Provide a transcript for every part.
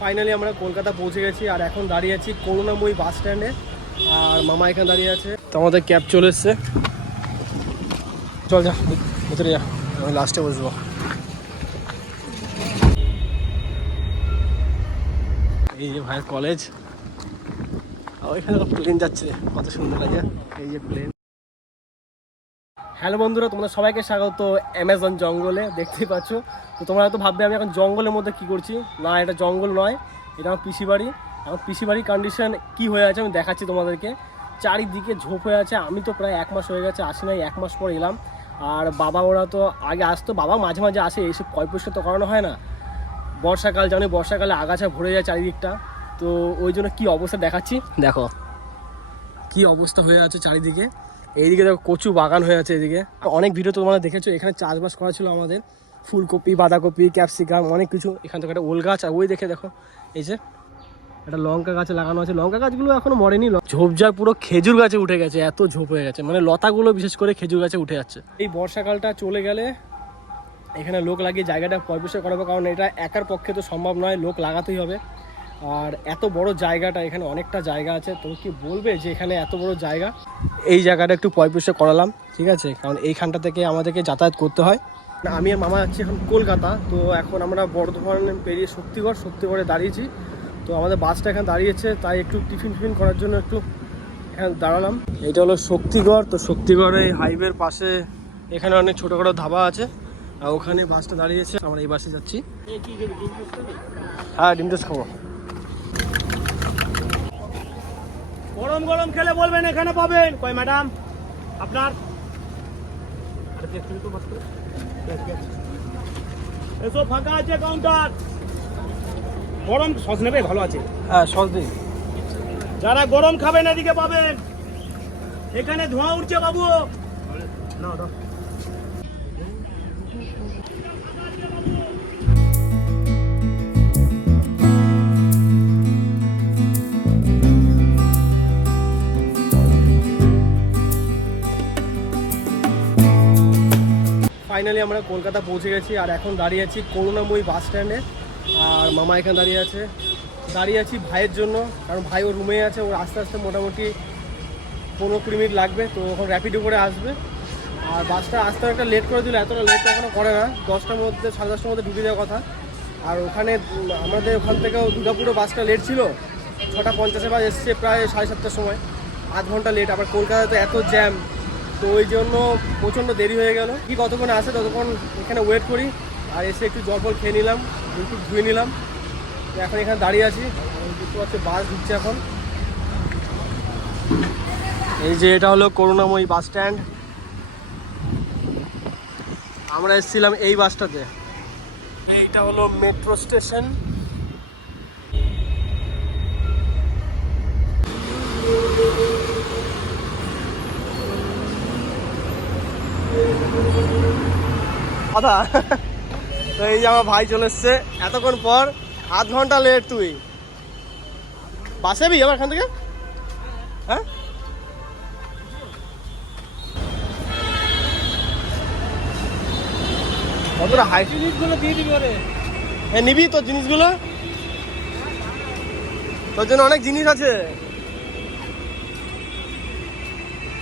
Finally আমরা কলকাতা পৌঁছে গেছি আর এখন দাঁড়িয়ে আছি করুণাময়ী বাস স্ট্যান্ডে। আর মামা এখানে দাঁড়িয়ে আছে, তো আমাদের ক্যাব চলে এসছে। চল যা ভিতরে যা, আমি লাস্টে বসবো। এই যে ভাইয়ের কলেজ, ওইখানে প্লেন যাচ্ছে, কত সুন্দর লাগে। এই যে প্লেন। হ্যালো বন্ধুরা, তোমরা সবাইকে স্বাগত অ্যামাজন জঙ্গলে। দেখতেই পাচ্ছ, তো তোমরা হয়তো ভাববে আমি এখন জঙ্গলের মধ্যে কি করছি। না, এটা জঙ্গল নয়, এটা আমার পিসি বাড়ি। আমার পিসি বাড়ির কন্ডিশন কী হয়ে আছে আমি দেখাচ্ছি তোমাদেরকে। চারিদিকে ঝোপ হয়ে আছে। আমি তো প্রায় 1 মাস হয়ে গেছে আসি নাই, 1 মাস পর এলাম। আর বাবা ওরা তো আগে আসতো, বাবা মাঝে মাঝে আসে, এসে পরিষ্কার তো করানো হয় না। বর্ষাকাল জানি, বর্ষাকালে আগাছা ভরে যায় চারিদিকটা, তো ওই জন্য কী অবস্থা দেখাচ্ছি। দেখো কী অবস্থা হয়ে আছে চারিদিকে। এইদিকে দেখো কচু বাগান হয়ে আছে। এদিকে অনেক ভিডিও তোমরা দেখেছো, এখানে চাষবাস করা ছিল আমাদের, ফুলকপি, বাঁধাকপি, ক্যাপসিকাম, অনেক কিছু। এখান থেকে একটা ওল গাছ, আর ওই দেখে দেখো এই যে একটা লঙ্কা গাছে লাগানো আছে। লঙ্কা গাছগুলো এখনো মরেনি, ঝোপঝাড় পুরো খেজুর গাছে উঠে গেছে, এত ঝোপ হয়ে গেছে, মানে লতাগুলো বিশেষ করে খেজুর গাছে উঠে যাচ্ছে। এই বর্ষাকালটা চলে গেলে এখানে লোক লাগিয়ে জায়গাটা পরিষ্কার করাবো, কারণ এটা একার পক্ষে তো সম্ভব নয়, লোক লাগাতেই হবে। আর এত বড় জায়গাটা, এখানে অনেকটা জায়গা আছে, তো কি বলবে যে এখানে এত বড় জায়গা। এই জায়গাটা একটু পরিষ্কার করালাম, ঠিক আছে, কারণ এইখানটা থেকে আমাদেরকে যাতায়াত করতে হয়। আমি আর মামা যাচ্ছি এখন কলকাতা, তো এখন আমরা বর্ধমান পেরিয়ে শক্তিগড়ে দাঁড়িয়েছি। তো আমাদের বাসটা এখানে দাঁড়িয়েছে, তাই একটু টিফিন করার জন্য একটু এখানে দাঁড়ালাম। এটা হলো শক্তিগড়। তো শক্তিগড়ে হাইওয়ের পাশে এখানে অনেক ছোটোখাটো ধাবা আছে, আর ওখানে বাসটা দাঁড়িয়েছে। আমরা এই বাসে যাচ্ছি। হ্যাঁ, ডিম টোস্ট খাবো। গরম গরম খেলে বলবেন, এখানে পাবেন। কই ম্যাডাম আপনার এসো, ফাঁকা আছে কাউন্টার। গরম সস নেবে, ভালো আছে। হ্যাঁ, সস দিন। যারা গরম খাবেন এদিকে পাবেন। এখানে ধোঁয়া উঠছে বাবু। না দাও। ফাইনালি আমরা কলকাতা পৌঁছে গেছি আর এখন দাঁড়িয়ে আছি করুণাময়ী বাস স্ট্যান্ডে। আর মামা এখানে দাঁড়িয়ে আছি ভাইয়ের জন্য, কারণ ভাই ওর রুমে আছে। ওর আস্তে আস্তে মোটামুটি 15-20 মিনিট লাগবে, তো ওখানে র্যাপিডো করে আসবে। আর বাসটা আসতে একটা লেট করে দিল, এতটা লেট এখনও করে না, 10টার মধ্যে 10:30টার মধ্যে ঢুকে দেওয়ার কথা। আর ওখানে আমাদের ওখান থেকেও দুর্গাপুরও বাসটা লেট ছিল, 6:50 বাস এসছে প্রায় 7:30টার সময়, 8 ঘন্টা লেট। আবার কলকাতায় তো এত জ্যাম, তো ওই জন্য প্রচণ্ড দেরি হয়ে গেল। কি কতক্ষণ আসে ততক্ষণ এখানে ওয়েট করি। আর এসে একটু জল ফল খেয়ে নিলাম, একটু ধুয়ে নিলাম। তো এখন এখানে দাঁড়িয়ে আছি, বুঝতে পারছি বাস ঢুকছে এখন। এই যে এটা হলো করুণাময়ী বাস স্ট্যান্ড। আমরা এসেছিলাম এই বাসটাতে। এইটা হলো মেট্রো স্টেশন। দাদা, তো এই যে আমার ভাই চলে এসছে এতক্ষণ পর, 8 ঘন্টা লেট। তুই বাসে যাবি আমার এখান থেকে? হ্যাঁ, কতটা হাই। জিনিসগুলো দিয়ে দিবি ওরে। হ্যাঁ, নিবি তোর জিনিসগুলো, তোর জন্য অনেক জিনিস আছে।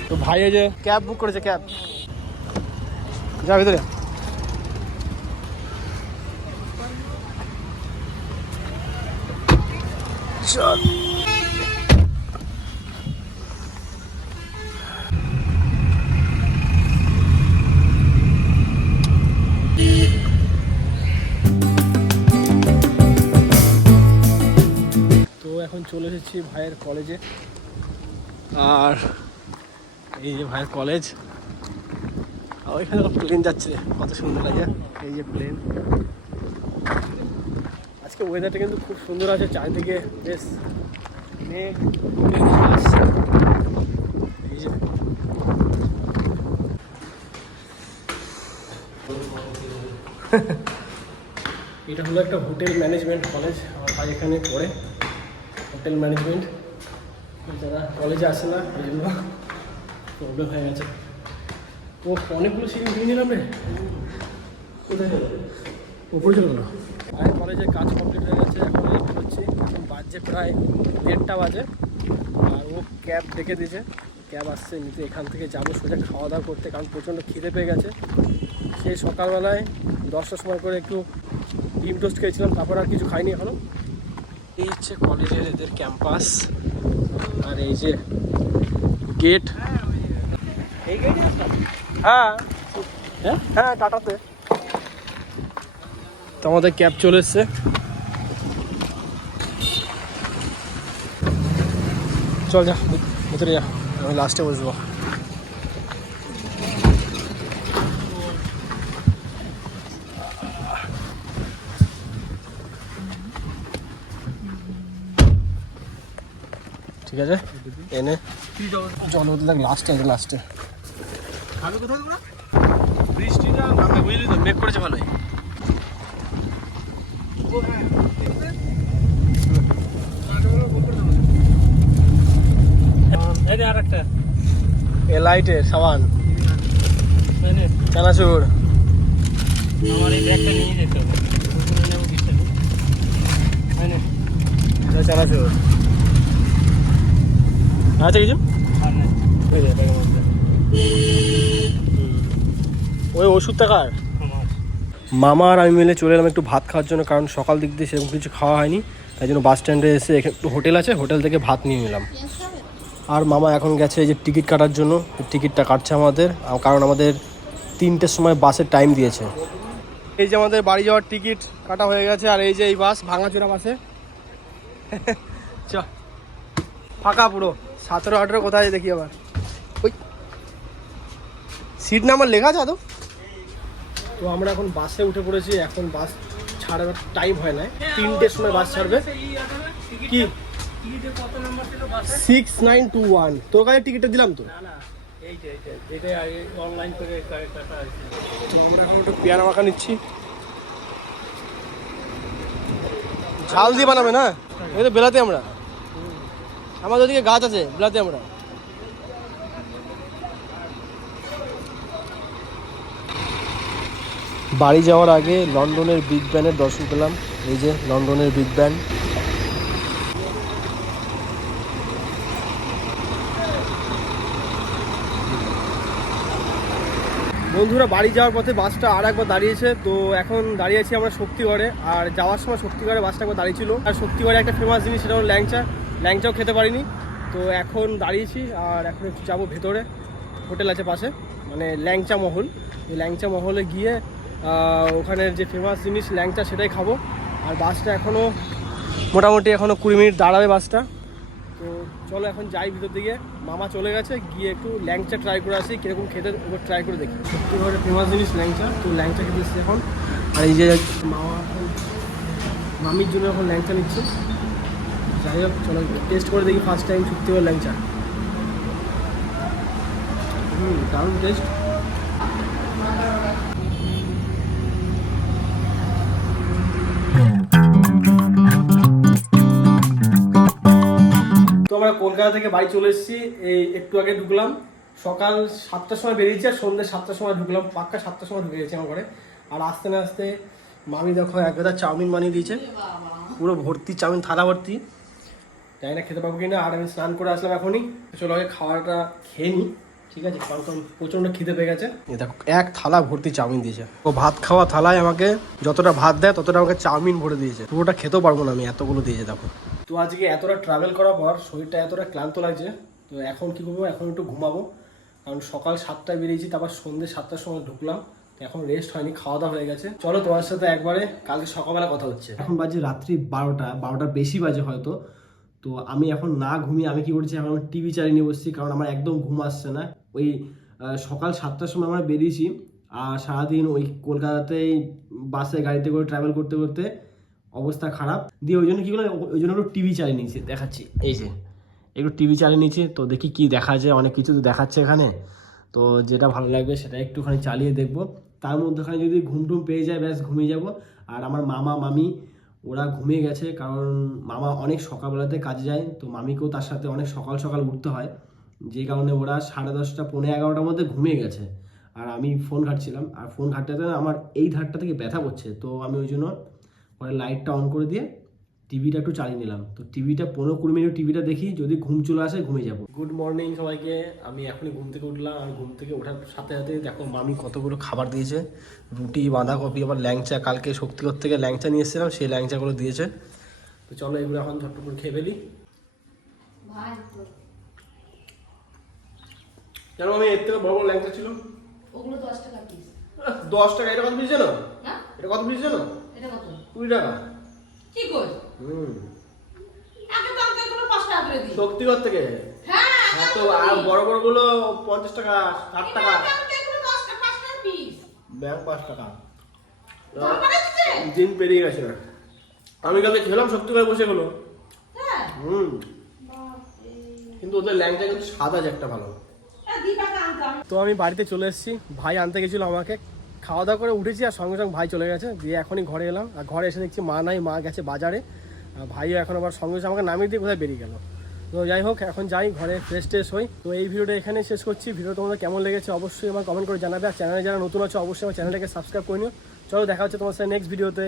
তো ভাই এই যে ক্যাব বুক করেছে, ক্যাব। যা ভিতরে। চল। তো এখন চলে এসেছি ভাইয়ের কলেজে। আর এই যে ভাইয়ের কলেজ, ওইখানে প্লেন যাচ্ছে, কত সুন্দর লাগে। এই যে প্লেন। আজকে ওয়েদারটা কিন্তু খুব সুন্দর আছে, চারিদিকে বেশ মেঘ আসছে। এই যে এটা হলো একটা হোটেল ম্যানেজমেন্ট কলেজ। আমার ভাই এখানে পড়ে হোটেল ম্যানেজমেন্ট। যারা কলেজে আসে না, এই জন্য প্রবলেম হয়ে গেছে। ও অনেকগুলো সিট নিয়ে নিলাম রে, কোথায় গেল? উপরে চলে গেল। আর কলেজে কাজ কমপ্লিট হয়ে গেছে, এখন হচ্ছে প্রায় 1:30 বাজে, আর ও ক্যাব ডেকে দিয়েছে, ক্যাব আসছে নিতে। এখান থেকে যাবো সোজা খাওয়া দাওয়া করতে, কারণ প্রচণ্ড খিদে পেয়ে গেছে। সেই সকালবেলায় 10টার সময় করে একটু ডিম টোস্ট খেয়েছিলাম, তারপর আর কিছু খাইনি এখনও। এই হচ্ছে কলেজের এদের ক্যাম্পাস, আর এই যে গেট। হ্যাঁ হ্যাঁ টাটাতে তো আমাদের ক্যাব চলে এসছে। চল যা ভিতরে যা, আমি লাস্টে বসবো। ঠিক আছে এনে জল হতে থাক, লাস্টে লাস্টে খাবে কোথায় তোমরা? বৃষ্টিটা বুঝলি তো, মেঘ করেছে ভালোই। আরেকটা এলাইটের সাবান, চানাচুর। আমার এই ব্যাগটা নিয়ে যেতে হবে। চানাচুর আচ্ছা কিছু ওই ওষুধটা কার? মামা আর আমি মিলে চলে এলাম একটু ভাত খাওয়ার জন্য, কারণ সকাল দিক দিয়ে সেরকম কিছু খাওয়া হয়নি। তাই জন্য বাস স্ট্যান্ডে এসে একটু হোটেল আছে, হোটেল থেকে ভাত নিয়ে নিলাম। আর মামা এখন গেছে এই যে টিকিট কাটার জন্য, টিকিটটা কাটছে আমাদের, কারণ আমাদের 3টের সময় বাসের টাইম দিয়েছে। এই যে আমাদের বাড়ি যাওয়ার টিকিট কাটা হয়ে গেছে, আর এই যে এই বাস ভাঙাচোরা বাসে চ ফাঁকা পুরো। 17-18 কোথায় দেখি আবার, ওই সিট নাম্বার লেখা আছে আদৌ? তো আমরা এখন বাসে উঠে পড়েছি, এখন বাস ছাড়ার টাইম হয় না, 3টের সময় বাস ছাড়বে। কি 6921 তোর কাছে টিকিটটা দিলাম তো। অনলাইন করে কাটা আছে। তো আমরা এখন একটু পেয়ারা মাখা নিচ্ছি, ঝাল দিয়ে বানাবে না? এই তো বেলাতে আমরা, আমাদের ওদিকে গাছ আছে বেলাতে আমরা। বাড়ি যাওয়ার আগে লন্ডনের বিগ ব্যানের দর্শন পেলাম। এই যে লন্ডনের বিগ ব্যান। বন্ধুরা বাড়ি যাওয়ার পথে বাসটা আর একবার দাঁড়িয়েছে, তো এখন দাঁড়িয়ে আছি আমরা শক্তিগড়ে। আর যাওয়ার সময় শক্তিগড়ে বাসটা একবার দাঁড়িয়েছিল, আর শক্তিগড়ে একটা ফেমাস জিনিস সেটা হলো ল্যাংচা। ল্যাংচাও খেতে পারিনি, তো এখন দাঁড়িয়েছি। আর এখন একটু যাবো ভেতরে, হোটেল আছে পাশে, মানে ল্যাংচা মহল। এই ল্যাংচা মহলে গিয়ে ওখানের যে ফেমাস জিনিস ল্যাংচা সেটাই খাবো। আর বাসটা এখনও মোটামুটি 20 মিনিট দাঁড়াবে বাসটা। তো চলো এখন যাই ভিতর দিকে। মামা চলে গেছে, গিয়ে একটু ল্যাংচা ট্রাই করে আসি, কীরকম খেতে ওপর ট্রাই করে দেখি। সত্যি ফেমাস জিনিস ল্যাংচা, তো ল্যাংচা খেতে এসেছি এখন। আর এই যে মামা এখন মামির জন্য এখন ল্যাংচা নিচ্ছে। যাই হোক চলো টেস্ট করে দেখি, ফার্স্ট টাইম সত্যি করে ল্যাংচা। দারুণ টেস্ট। তো আমরা কলকাতা থেকে বাড়ি চলে এসেছি, এই একটু আগে ঢুকলাম। সকাল 7টার সময় বেরিয়েছি আর সন্ধ্যে 7টার সময় ঢুকলাম, পাক্কা 7টার সময় ঢুকে গেছি আমার ঘরে। আর আসতে না আসতে মামি দেখো এক গাদা চাউমিন বানিয়ে দিয়েছে, পুরো ভর্তি চাউমিন, থালা ভর্তি। জানি না খেতে পাবো কিনা। আর আমি স্নান করে আসলাম এখনই। চলো আগে খাওয়াটা খেয়ে নিই, ঠিক আছে, কারণ প্রচণ্ড খিদে পেয়ে গেছে। দেখো এক থালা ভর্তি চাউমিন দিয়েছে। ও ভাত খাওয়া থালায় আমাকে যতটা ভাত দেয় ততটা আমাকে চাউমিন ভরে দিয়েছে। পুরোটা খেতেও পারবো না আমি, এতগুলো দিয়েছে দেখো। তো আজকে এতটা ট্রাভেল করার পর শরীরটা এতটা ক্লান্ত লাগছে, তো এখন কি করবো, এখন একটু ঘুমাবো। কারণ সকাল 7টায় বেরিয়েছি, তারপর সন্ধ্যে 7টার সময় ঢুকলাম, তো এখন রেস্ট হয়নি, খাওয়া দাওয়া হয়ে গেছে। চলো তোমার সাথে একবারে কালকে সকালবেলা কথা হচ্ছে। এখন বাজে রাত্রি 12টার বেশি বাজে হয়তো। তো আমি এখন না ঘুমিয়ে আমি কি করছি, এখন আমি টিভি চালিয়ে নিয়ে বসছি, কারণ আমার একদম ঘুম আসছে না। ওই সকাল 7টার সময় আমরা বেরিয়েছি, আর সারাদিন ওই কলকাতাতেই বাসে গাড়িতে করে ট্রাভেল করতে করতে অবস্থা খারাপ দিয়ে, ওই জন্য কী করলাম, ওই জন্য একটু টিভি চালিয়ে নিয়েছি, দেখাচ্ছি। এই যে একটু টিভি চালিয়ে নিয়েছি, তো দেখি কি দেখা যায়, অনেক কিছু তো দেখাচ্ছে এখানে। তো যেটা ভালো লাগবে সেটা একটুখানি চালিয়ে দেখবো। তার মধ্যেখানে যদি ঘুম টুম পেয়ে যায় ব্যাস ঘুমিয়ে যাব। আর আমার মামা মামি ওরা ঘুমিয়ে গেছে, কারণ মামা অনেক সকালবেলাতে কাজে যায়, তো মামিকেও তার সাথে অনেক সকাল সকাল উঠতে হয়, যে কারণে ওরা 10:30 পৌনে 11টার মধ্যে ঘুমিয়ে গেছে। আর আমি ফোন ঘাঁটছিলাম, আর ফোন ঘাঁটতে আমার এই ধারটা থেকে ব্যথা করছে, তো আমি ওই জন্য পরে লাইটটা অন করে দিয়ে টিভিটা একটু চালিয়ে নিলাম। তো টিভিটা 15-20 মিনিট টিভিটা দেখি, যদি ঘুম চলে আসে ঘুমিয়ে যাবো। গুড মর্নিং সবাইকে। আমি এখনই ঘুম থেকে উঠলাম, আর ঘুম থেকে ওঠার সাথে সাথে দেখো মামি কতগুলো খাবার দিয়েছে। রুটি, বাঁধাকপি, আবার ল্যাংচা, কালকে শক্তিগড় থেকে ল্যাংচা নিয়ে এসেছিলাম, সেই ল্যাংচাগুলো দিয়েছে। তো চলো এগুলো এখন ঝটপট করে খেয়ে ফেলি। কেন আমি এর থেকে বড় বড় ল্যাংচা ছিল, ওগুলো 10 টাকা পিস। 10 টাকা। এটা কত পিস জানো? না এটা কত পিস জানো? এটা কত? 20 টাকা। কি কই? আগে তো আমরা এগুলো 5 টাকা করে দিই। শক্তিগড় থেকে। হ্যাঁ হ্যাঁ, তো আর বড় বড় গুলো 50 টাকা, 60 টাকা। এগুলো 10 টাকা 5 টাকা পিস। ব্যাগ 5 টাকা। দাম বাড়া দিচ্ছে? দিন পেরিয়ে গেছে না। আমি কালকে খেলাম শক্তিগড়ে বসে গেলো। হ্যাঁ। বাপরে। কিন্তু ওদের ল্যাংচা কিন্তু স্বাদ আছে একটা ভালো। দি টাকা আনতাম। তো আমি বাড়িতে চলে এসেছি, ভাই আনতে গেছিলো আমাকে। খাওয়া দাওয়া করে উঠেছি আর সঙ্গে সঙ্গে ভাই চলে গেছে, দিয়ে এখনই ঘরে এলাম। আর ঘরে এসে দেখছি মা নাই, মা গেছে বাজারে। আর ভাইও এখন আবার সঙ্গে সঙ্গে আমাকে নামিয়ে দিয়ে কোথায় বেরিয়ে গেল। তো যাই হোক, এখন যাই ঘরে, ফ্রেশ ট্রেশ হই। তো এই ভিডিওটা এখানে শেষ করছি। ভিডিও তোমাদের কেমন লেগেছে অবশ্যই আমার কমেন্ট করে জানাবে। আর চ্যানেলে যারা নতুন আছে অবশ্যই আমার চ্যানেলটাকে সাবস্ক্রাইব করে নিও। চলো দেখা হচ্ছে তোমার সাথে নেক্সট ভিডিওতে।